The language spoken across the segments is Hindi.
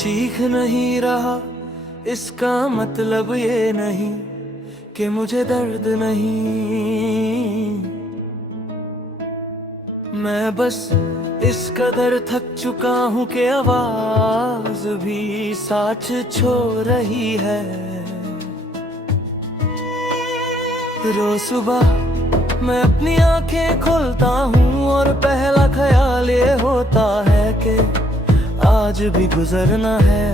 चीख नहीं रहा, इसका मतलब ये नहीं कि मुझे दर्द नहीं। मैं बस इस कदर थक चुका हूँ कि आवाज भी साथ छोड़ रही है। रोज सुबह मैं अपनी आंखें खोलता हूँ और पहला ख्याल ये होता है कि आज भी गुजरना है।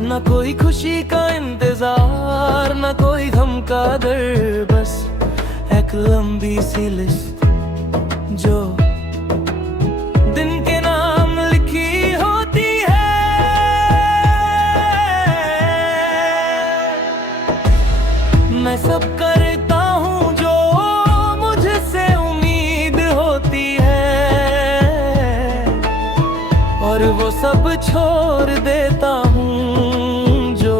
न कोई खुशी का इंतजार, न कोई गम का डर, बस एक लंबी सी लिस्ट जो दिन के नाम लिखी होती है। मैं सब करता हूँ जो मुझसे उम्मीद होती है, और वो सब छोड़ देता हूँ जो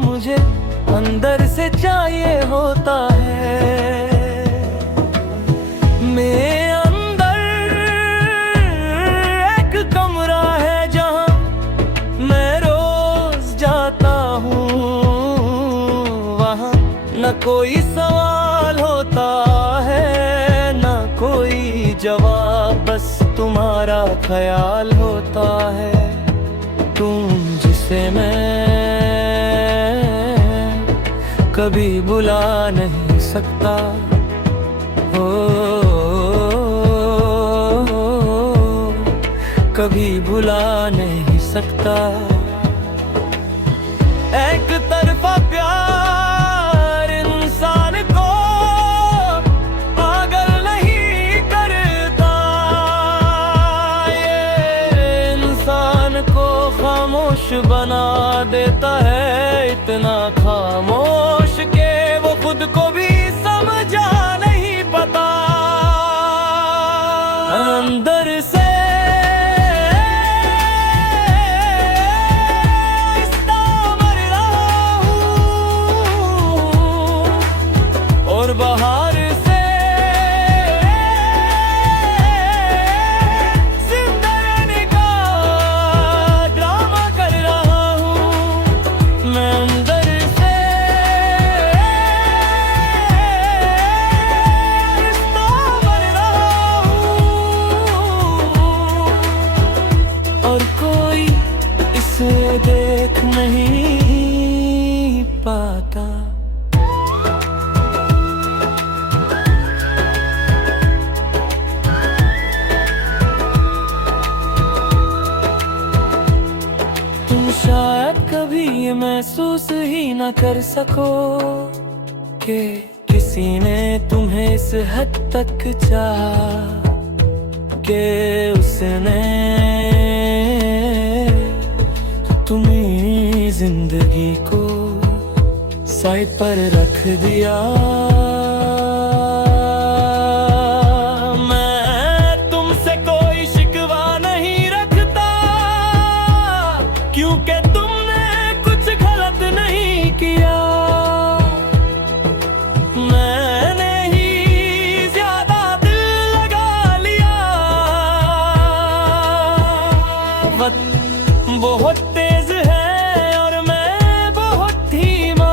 मुझे अंदर से चाहिए होता है। मेरे अंदर एक कमरा है जहाँ मैं रोज जाता हूँ, वहाँ न कोई सवाल होता है, न कोई जवाब, बस तुम्हारा ख्याल होता है। तुम जिसे मैं कभी बुला नहीं सकता, हो कभी भुला नहीं सकता। एक तरफा प्यार इंसान को पागल नहीं करता, ये इंसान को खामोश बना देता है, इतना खामोश के वो खुद को भी समझा नहीं पता। अंदर से और बाहर से जिंदा रहने का ड्रामा कर रहा हूँ। मैं अंदर से रिश्ता बन रहा हूँ, और कोई इसे देख नहीं पाता। शायद कभी ये महसूस ही ना कर सको कि किसी ने तुम्हें इस हद तक चाहा कि उसने तुम्हें जिंदगी को साइड पर रख दिया। मैं तुमसे कोई शिकवा नहीं रखता, क्योंकि तुमने कुछ गलत नहीं किया। मैंने ही ज्यादा दिल लगा लिया। वक्त बहुत तेज है और मैं बहुत धीमा,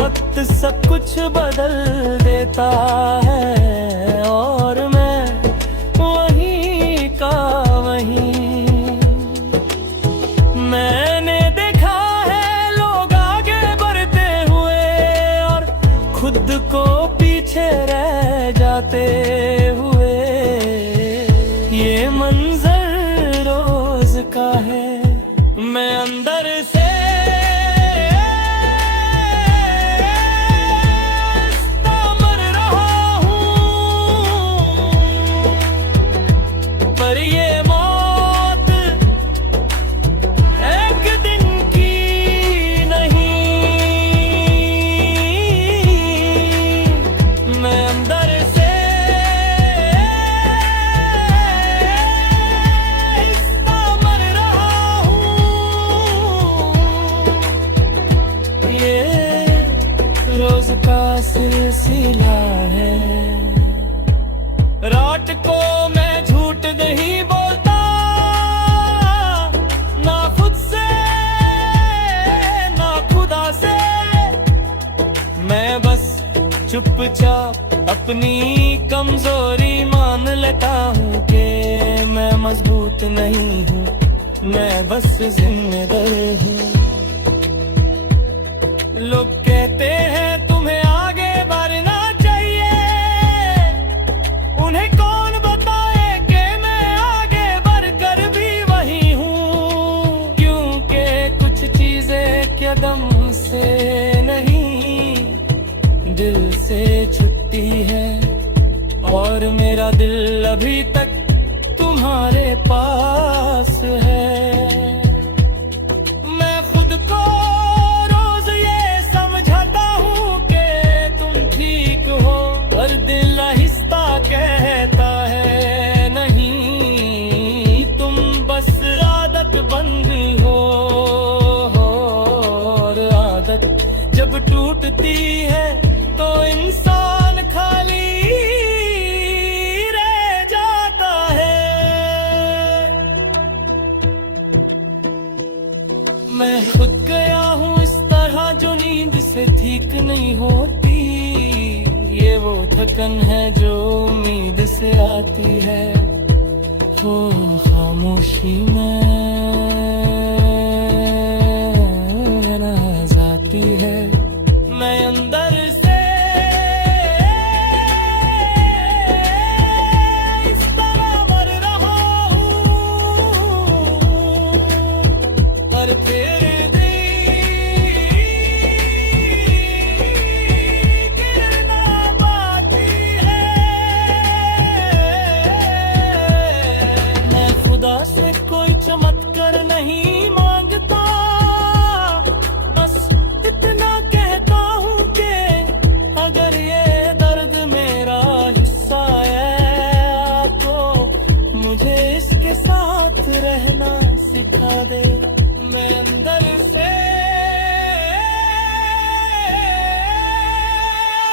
वक्त सब कुछ बदल देता है, और मैं वहीं का वहीं। मैंने देखा है लोग आगे बढ़ते हुए और खुद को पीछे रह जाते हुए। ये मंजर रोज का है। मैं अंदर से मर रहा हूँ, पर ये मौत एक दिन की नहीं। मैं अंदर से मर रहा हूँ, ये रोज का सिलसिला है। रात को मैं झूठ नहीं बोलता, चुपचाप अपनी कमजोरी मान लेता हूँ कि मैं मजबूत नहीं हूँ, मैं बस जिम्मेदार हूँ। लोग कहते हैं तुम्हें आगे बढ़ना चाहिए, उन्हें कौन बताए कि मैं आगे बढ़कर भी वही हूँ। क्योंकि कुछ चीजें कदम से नहीं दिल से छुट्टी है, और मेरा दिल अभी तक तुम्हारे पास है। मैं खुद को रोज ये समझाता हूँ कि तुम ठीक हो, पर दिल आहिस्ता कहता है नहीं, तुम बस आदत बंद हो। और आदत जब टूटती है तो इंसान खाली रह जाता है। मैं खुद गया हूँ इस तरह जो नींद से ठीक नहीं होती, ये वो थकन है जो उम्मीद से आती है, वो खामोशी में रह जाती है। मैं अंदर से इस तरह मर रहा हूँ, पर फिर भी गिरना बाकी है। मैं खुदा से कोई चमत्कार नहीं मांगता, बस इतना कहता हूँ कि अगर ये दर्द मेरा हिस्सा है तो मुझे इसके साथ रहना सिखा दे। मैं अंदर से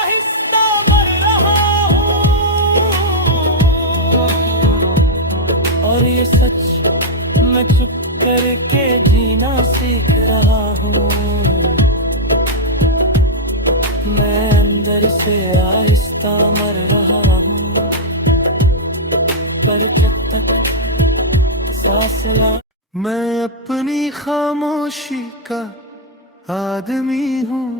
आहिस्ता मर रहा हूँ, और ये सच मैं चुप करके जीना सीख रहा हूँ। मैं अंदर से आहिस्ता मर रहा हूँ, पर जब तक सांस ला। मैं अपनी खामोशी का आदमी हूँ।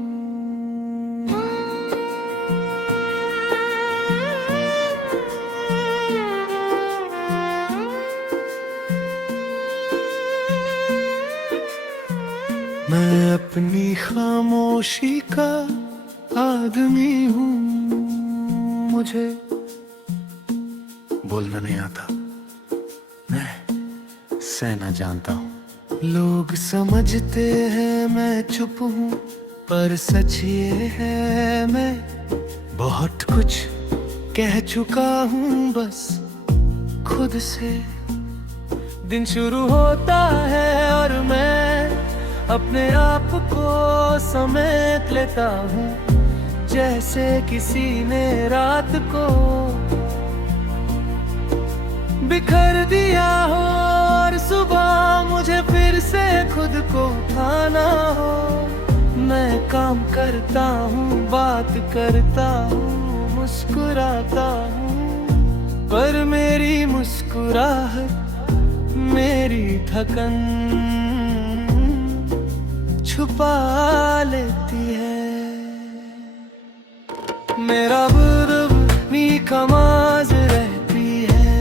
मैं अपनी खामोशी का आदमी हूँ। मुझे बोलना नहीं आता, मैं सहना जानता हूँ। लोग समझते हैं मैं चुप हूँ, पर सच ये है मैं बहुत कुछ कह चुका हूँ बस खुद से। दिन शुरू होता है और मैं अपने आप को समेट लेता हूँ, जैसे किसी ने रात को बिखर दिया हो, और सुबह मुझे फिर से खुद को उठाना हो। मैं काम करता हूँ, बात करता हूँ, मुस्कुराता हूँ, पर मेरी मुस्कुराहट मेरी थकन छुपा लेती है। मेरा बुर्द नीक आवाज़ रहती है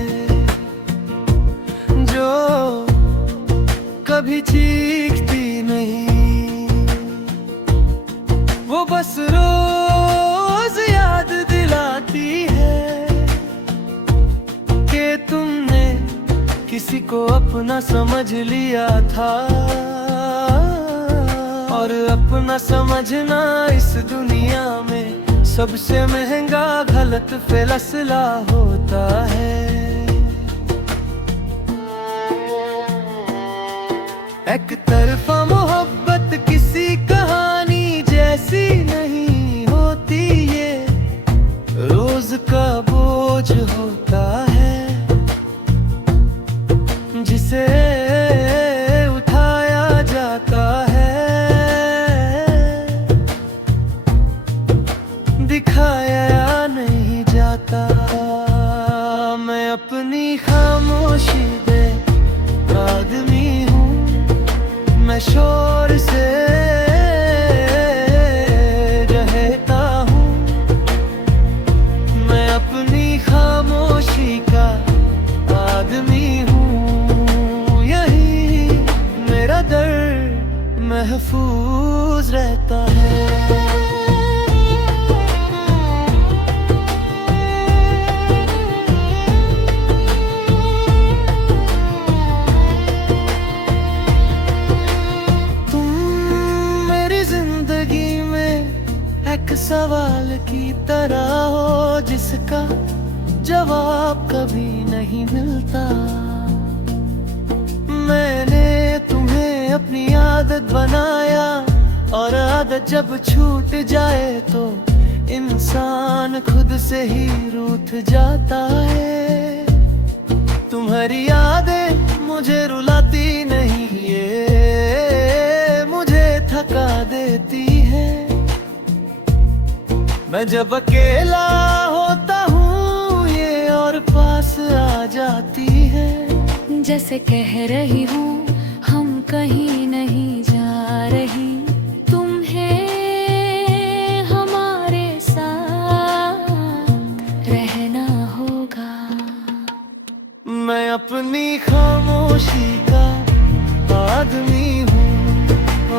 जो कभी चीखती नहीं, वो बस रोज याद दिलाती है कि तुमने किसी को अपना समझ लिया था, और अपना समझना इस दुनिया में सबसे महंगा गलत फैसला होता है। एक तरफा मोहब्बत किसी कहानी जैसी नहीं होती, ये रोज का बोझ होता है जिसे उठाया जाता है, दिखाया महफूज रहता है। तुम मेरी जिंदगी में एक सवाल की तरह हो, जिसका जवाब कभी नहीं मिलता। मैंने तुम्हें अपनी आदत बनाया, और आदत जब छूट जाए तो इंसान खुद से ही रूठ जाता है। तुम्हारी यादें मुझे रुलाती नहीं, ये मुझे थका देती है। मैं जब अकेला होता हूँ ये और पास आ जाती है। जैसे कह रही हूँ हम कहीं नहीं जा रही, तुम्हें हमारे साथ रहना होगा। मैं अपनी खामोशी का आदमी हूँ,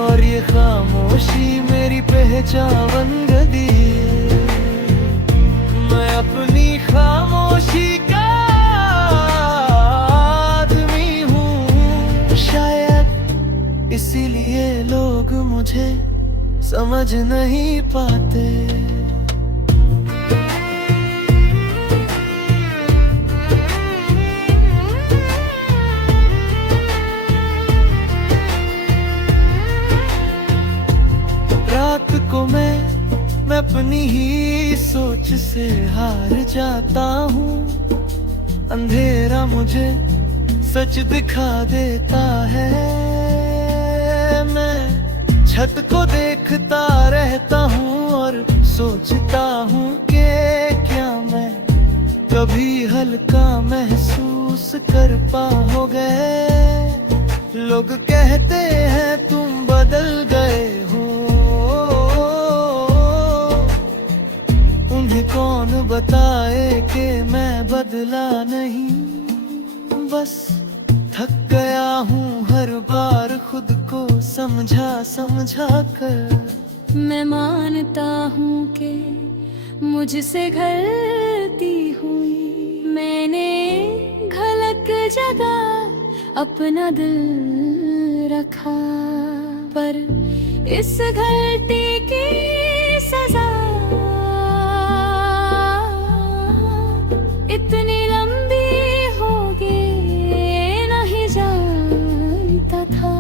और ये खामोशी मेरी पहचान बन गई है। मैं अपनी खामोशी का इसीलिए लोग मुझे समझ नहीं पाते। रात को मैं अपनी ही सोच से हार जाता हूँ। अंधेरा मुझे सच दिखा देता है। मैं छत को देखता रहता हूँ और सोचता हूँ कि क्या मैं कभी हल्का महसूस कर पाओगे। लोग कहते हैं तुम बदल गए हो, उन्हें कौन बताए कि मैं बदला नहीं। बस थक गया हूँ हर बार खुद को समझा कर। मैं मानता हूँ कि मुझसे गलती हुई, मैंने गलत जगह अपना दिल रखा। पर इस गलती की सजा इतनी लंबी होगी नहीं जानता था।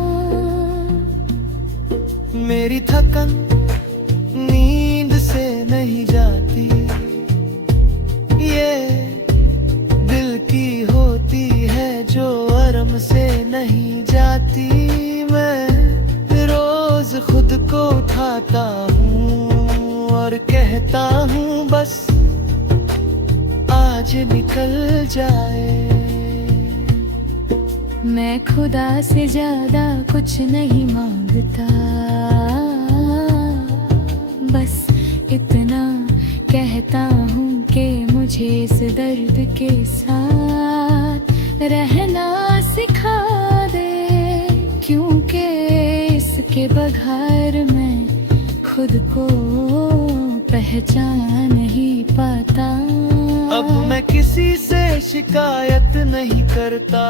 मेरी थकन नींद से नहीं जाती, ये दिल की होती है जो आराम से नहीं जाती। मैं रोज खुद को उठाता हूँ और कहता हूँ बस आज निकल जाए। मैं खुदा से ज्यादा कुछ नहीं मांगता, बस इतना कहता हूँ कि मुझे इस दर्द के साथ रहना सिखा दे। क्योंकि इसके बगैर मैं खुद को पहचान नहीं पाता। अब मैं किसी से शिकायत नहीं करता,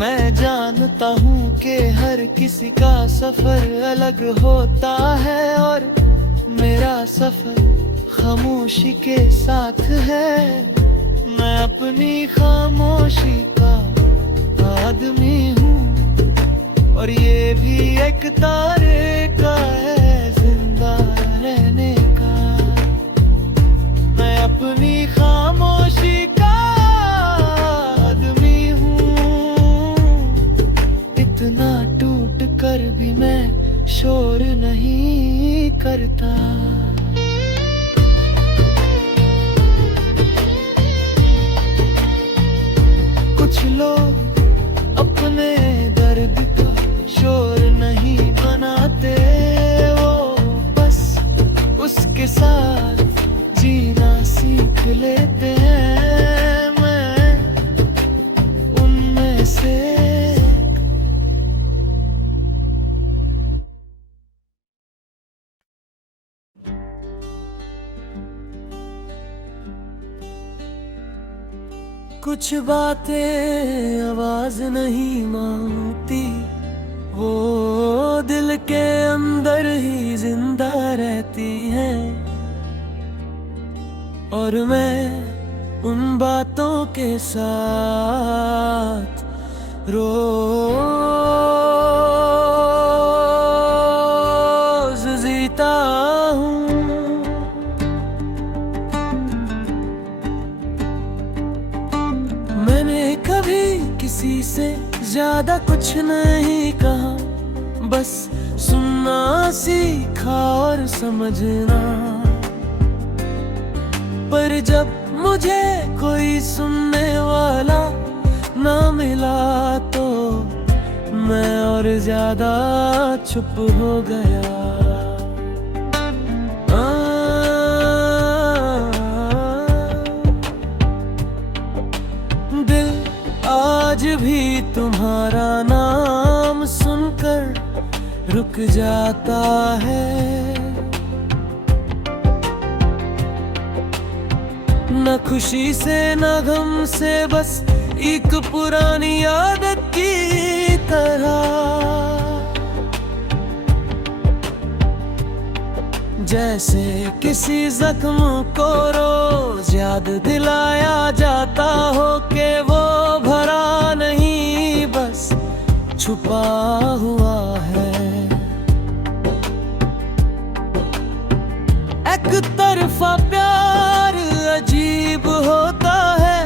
मैं जानता हूँ कि हर किसी का सफर अलग होता है, और मेरा सफर खामोशी के साथ है। मैं अपनी खामोशी का आदमी हूँ, और ये भी एक तरीका है जिंदा रहने का। मैं अपनी खामोशी का आदमी हूँ, इतना टूट कर भी मैं शोर नहीं करता। कुछ लोग अपने दर्द का शोर नहीं बनाते, वो बस उसके साथ जीना सीख लेते हैं। मैं उनमें से कुछ बातें आवाज नहीं मांगती, वो दिल के अंदर ही जिंदा रहती हैं। और मैं उन बातों के साथ रोज जीता हूँ। मैंने कभी किसी से ज्यादा कुछ नहीं कहा, बस सुनना सीखा और समझना। पर जब मुझे कोई सुनने वाला ना मिला तो मैं और ज्यादा चुप हो गया। दिल आज भी तुम्हारा नाम सुनकर रुक जाता है। न खुशी से न गम से, बस एक पुरानी आदत की तरह। जैसे किसी जख्म को रोज याद दिलाया जाता हो कि वो भरा नहीं, बस छुपा हुआ है। एक तरफा प्यार अजीब होता है,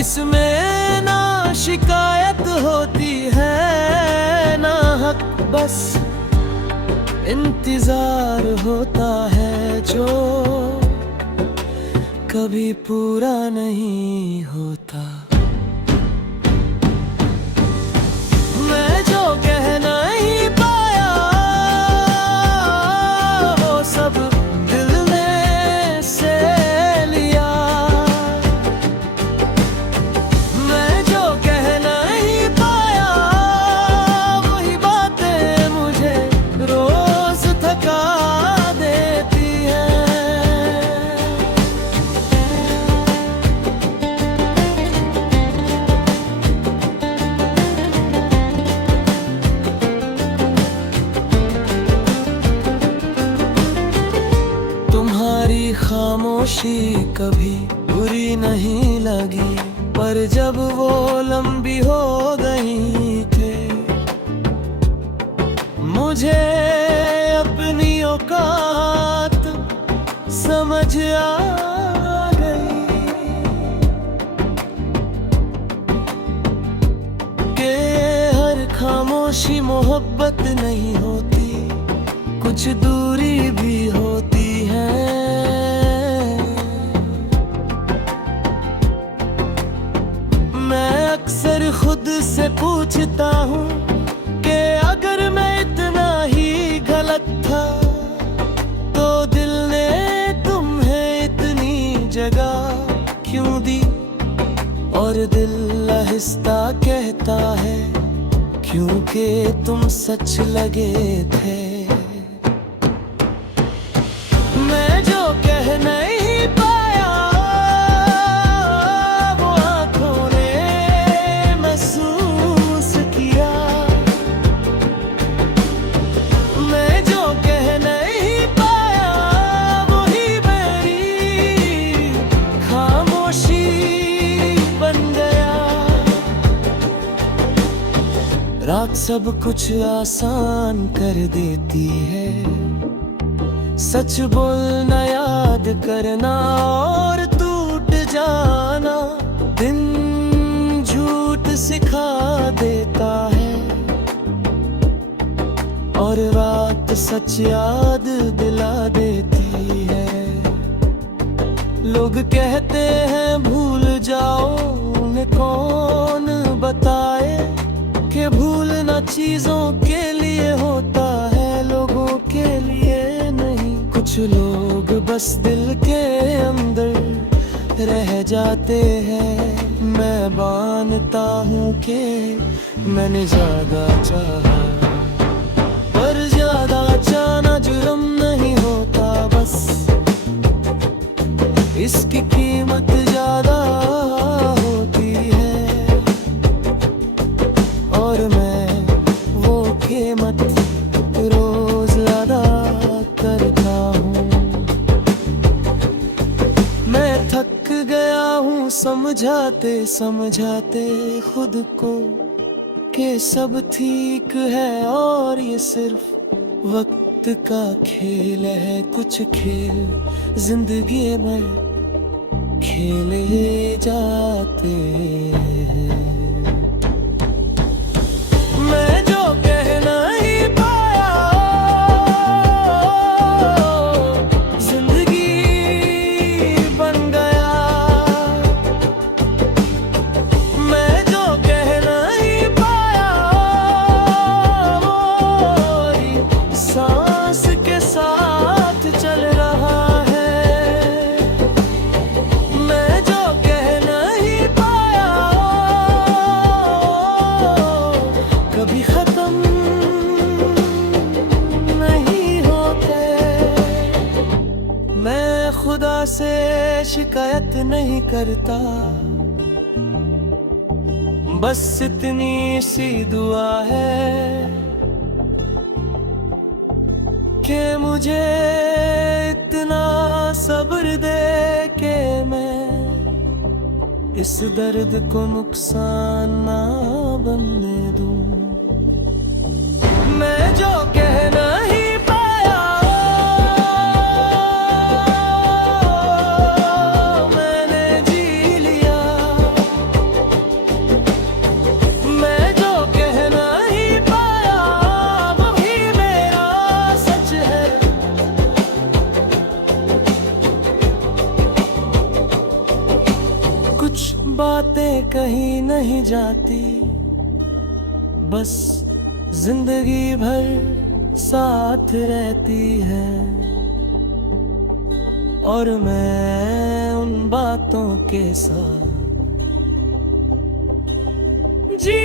इसमें ना शिकायत होती है ना हक, बस इंतजार होता है जो कभी पूरा नहीं होता। मैं जो कह नहीं पाया वो सब दिल ने से लिया। मैं जो कह नहीं पाया वही बातें मुझे रोज थका देती हैं। तुम्हारी खामोशी कभी बुरी नहीं लगी, पर जब वो लंबी हो गई थे मुझे अपनी औकात समझ आ गई कि हर खामोशी मोहब्बत नहीं होती, कुछ दूरी भी होती है। मैं अक्सर खुद से पूछता हूँ कि अगर मैं इतना ही गलत था तो दिल ने तुम्हें इतनी जगह क्यों दी। और दिल आहिस्ता कहता है क्योंकि तुम सच लगे थे। मैं जो कह नहीं पाया वो आँखों ने महसूस किया। मैं जो कह नहीं पाया वही मेरी खामोशी बन गया। रात सब कुछ आसान कर देती है, सच बोलना याद करना और टूट जाना। दिन झूठ सिखा देता है और रात सच याद दिला देती है। लोग कहते हैं भूल जाओ, उन्हें कौन बताए कि भूलना चीजों के लिए होता है, लोगों के लिए नहीं। कुछ लोग बस दिल के अंदर रह जाते हैं। मैं मानता हूँ कि मैंने ज्यादा चाहा, पर ज्यादा चाहना जुर्म नहीं होता, बस इसकी कीमत ज्यादा होती समझाते समझाते खुद को कि सब ठीक है और ये सिर्फ वक्त का खेल है। कुछ खेल जिंदगी में खेले जाते हैं। मैं जो कह नहीं पाया जिंदगी बन गया। मैं जो कह नहीं पाया वो सांस के साथ चल रहा है। मैं जो कह नहीं पाया कभी खत्म नहीं होते। मैं खुदा से शिकायत नहीं करता, बस इतनी सी दुआ है कि मुझे इतना सब्र दे के मैं इस दर्द को नुकसान ना बनने दूं। मैं जो कह नहीं पाया मैंने जी लिया। मैं जो कह नहीं पाया वही मेरा सच है। कुछ बातें कहीं नहीं जाती, बस जिंदगी भर साथ रहती है। और मैं उन बातों के साथ जी